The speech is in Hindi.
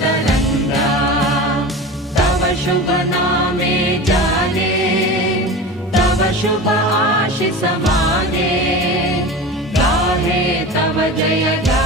तरंगा तव शुभ नामे जाने तव शुभ आशीष माने गाहे तव जय